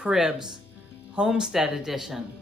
cribs, Homestead edition.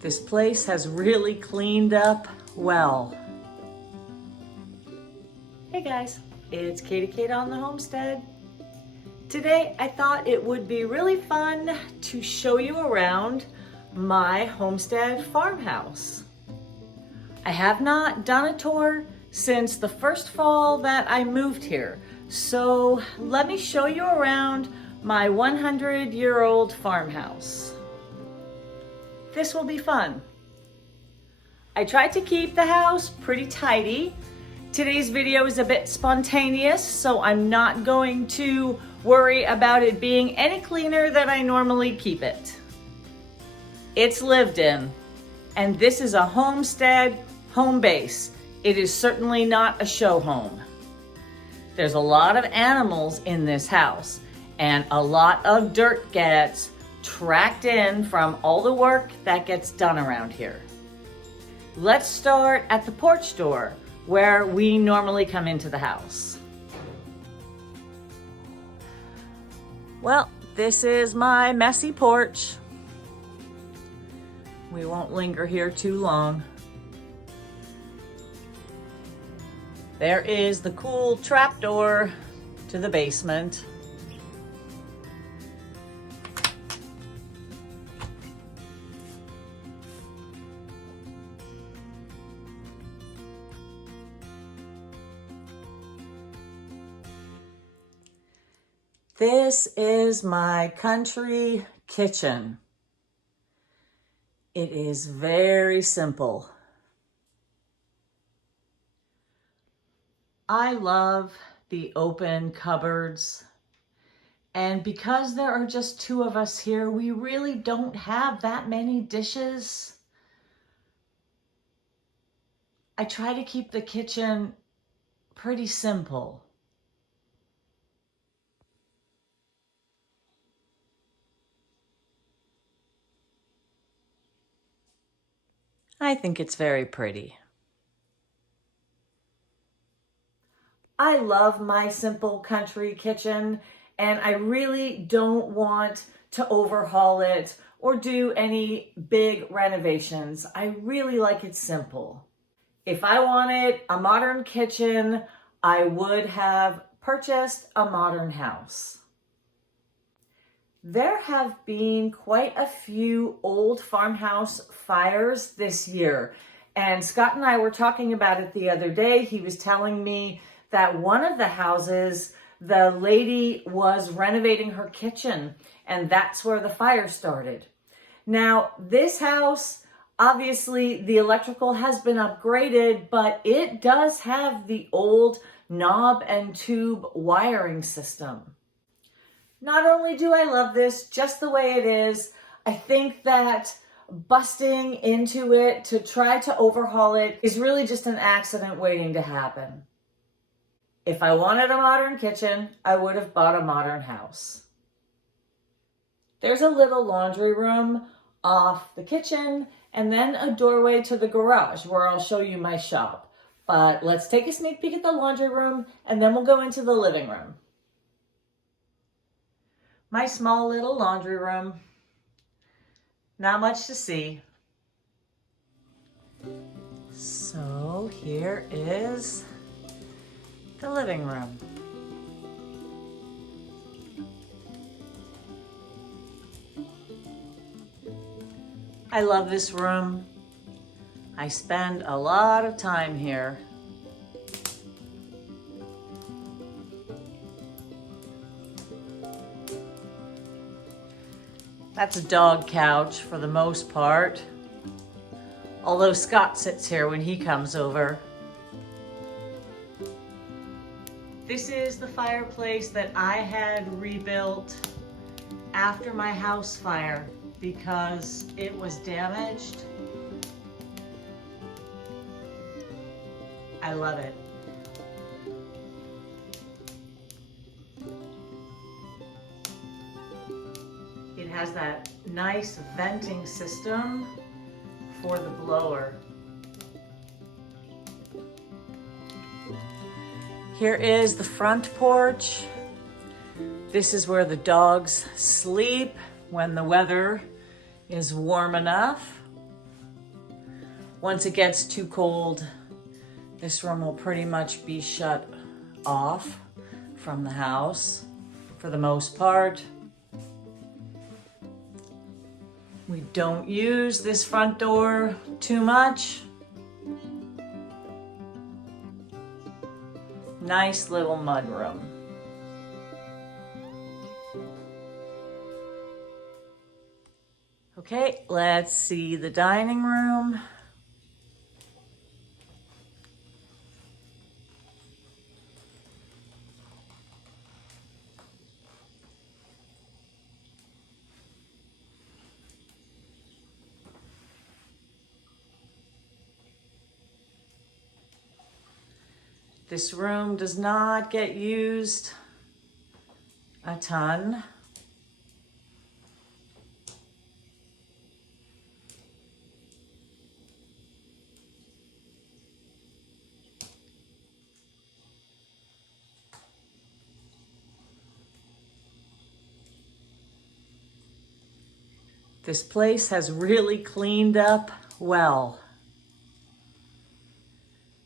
This place has really cleaned up well. Hey guys, it's Katie Kate on the Homestead. Today I thought it would be really fun to show you around my homestead farmhouse. I have not done a tour since the first fall that I moved here. So let me show you around my 100-year-old farmhouse. This will be fun. I tried to keep the house pretty tidy. Today's video is a bit spontaneous, so I'm not going to worry about it being any cleaner than I normally keep it. It's lived in, and this is a homestead home base. It is certainly not a show home. There's a lot of animals in this house, and a lot of dirt gets tracked in from all the work that gets done around here. Let's start at the porch door where we normally come into the house. Well, this is my messy porch. We won't linger here too long. There is the cool trapdoor to the basement. This is my country kitchen. It is very simple. I love the open cupboards, and because there are just two of us here, we really don't have that many dishes. I try to keep the kitchen pretty simple. I think it's very pretty. I love my simple country kitchen, and I really don't want to overhaul it or do any big renovations. I really like it simple. If I wanted a modern kitchen, I would have purchased a modern house. There have been quite a few old farmhouse fires this year, and Scott and I were talking about it the other day. He was telling me that one of the houses the lady was renovating her kitchen, and that's where the fire started. Now, this house, obviously the electrical has been upgraded, but it does have the old knob and tube wiring system. Not only do I love this just the way it is, I think that busting into it to try to overhaul it is really just an accident waiting to happen. If I wanted a modern kitchen, I would have bought a modern house. There's a little laundry room off the kitchen and then a doorway to the garage where I'll show you my shop. But let's take a sneak peek at the laundry room and then we'll go into the living room. My small little laundry room. Not much to see. So here is the living room. I love this room. I spend a lot of time here. That's a dog couch for the most part. Although Scott sits here when he comes over. This is the fireplace that I had rebuilt after my house fire because it was damaged. I love it. It has that nice venting system for the blower. Here is the front porch. This is where the dogs sleep when the weather is warm enough. Once it gets too cold, this room will pretty much be shut off from the house for the most part. We don't use this front door too much. Nice little mudroom. Okay, let's see the dining room. This room does not get used a ton. This place has really cleaned up well.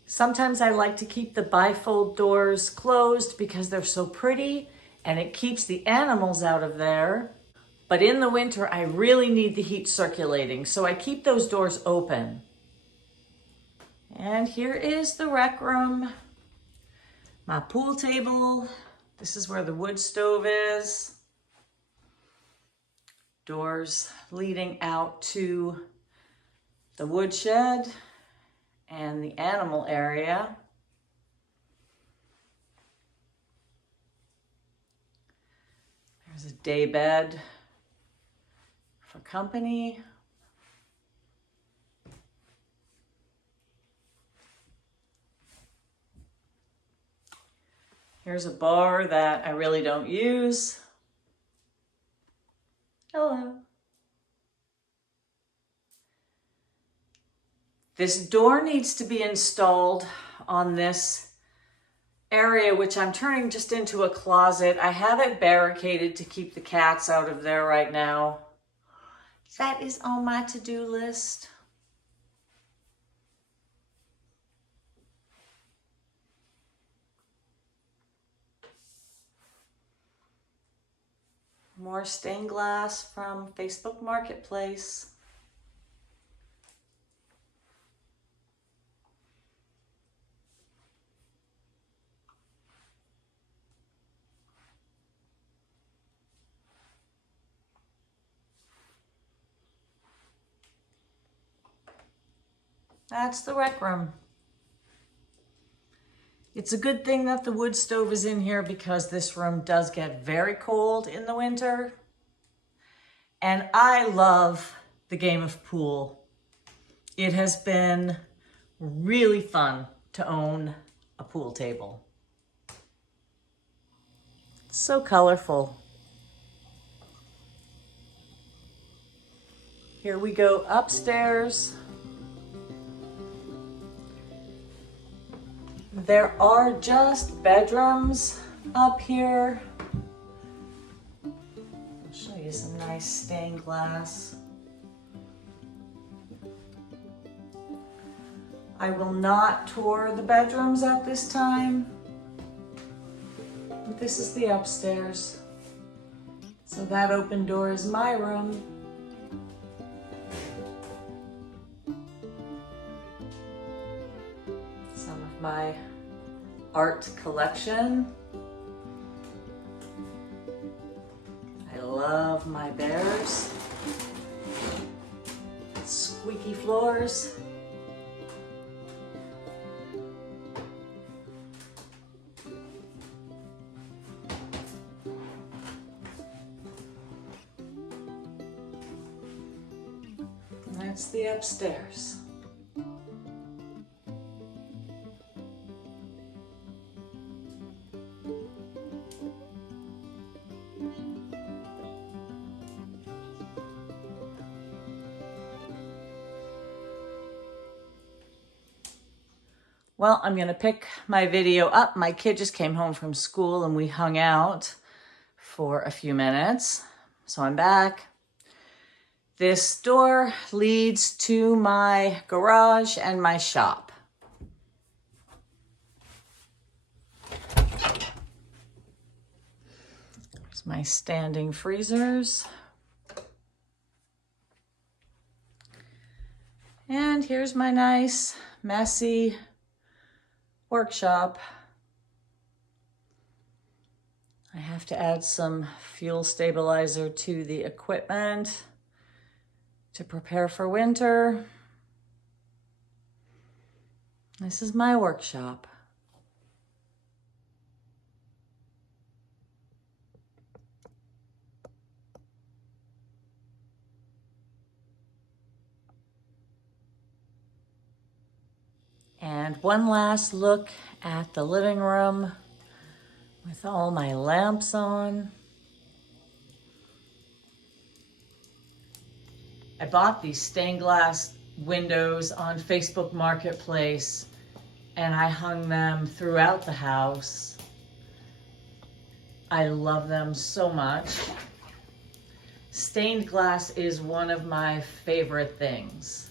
Sometimes I like to keep the bifold doors closed because they're so pretty and it keeps the animals out of there. But in the winter, I really need the heat circulating, so I keep those doors open. And here is the rec room, my pool table. This is where the wood stove is. Doors leading out to the woodshed and the animal area. There's a day bed for company. Here's a bar that I really don't use. Hello. This door needs to be installed on this area, which I'm turning just into a closet. I have it barricaded to keep the cats out of there right now. That is on my to-do list. More stained glass from Facebook Marketplace. That's the rec room. It's a good thing that the wood stove is in here because this room does get very cold in the winter. And I love the game of pool. It has been really fun to own a pool table. It's so colorful. Here we go upstairs. There are just bedrooms up here. I'll show you some nice stained glass. I will not tour the bedrooms at this time, but this is the upstairs. So that open door is my room. Some of my art collection. I love my bears. Squeaky floors. That's the upstairs. Well, I'm gonna pick my video up. My kid just came home from school and we hung out for a few minutes. So I'm back. This door leads to my garage and my shop. There's my standing freezers. And here's my nice, messy workshop. I have to add some fuel stabilizer to the equipment to prepare for winter. This is my workshop. And one last look at the living room with all my lamps on. I bought these stained glass windows on Facebook Marketplace and I hung them throughout the house. I love them so much. Stained glass is one of my favorite things.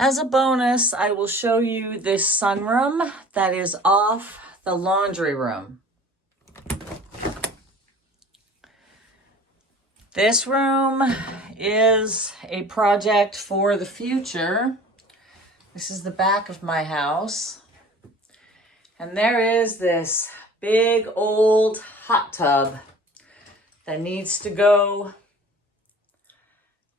As a bonus, I will show you this sunroom that is off the laundry room. This room is a project for the future. This is the back of my house. And there is this big old hot tub that needs to go.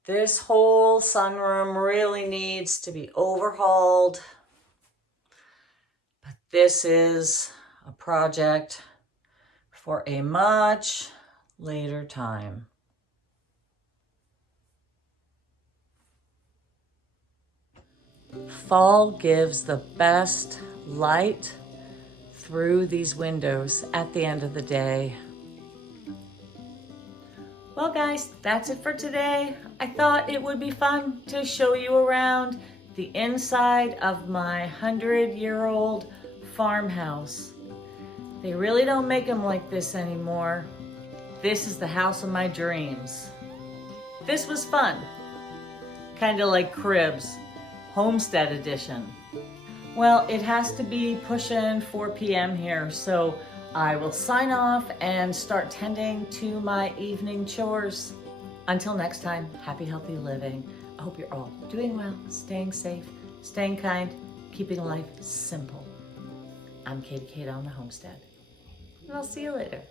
This whole sunroom really needs to be overhauled, but this is a project for a much later time. Fall gives the best light through these windows at the end of the day. Well guys, that's it for today. I thought it would be fun to show you around the inside of my 100-year-old farmhouse. They really don't make them like this anymore. This is the house of my dreams. This was fun. Kind of like Cribs, Homestead edition. Well, it has to be pushing 4 p.m. here, so I will sign off and start tending to my evening chores. Until next time, happy, healthy living. I hope you're all doing well, staying safe, staying kind, keeping life simple. I'm Katie Kate on the Homestead. and I'll see you later.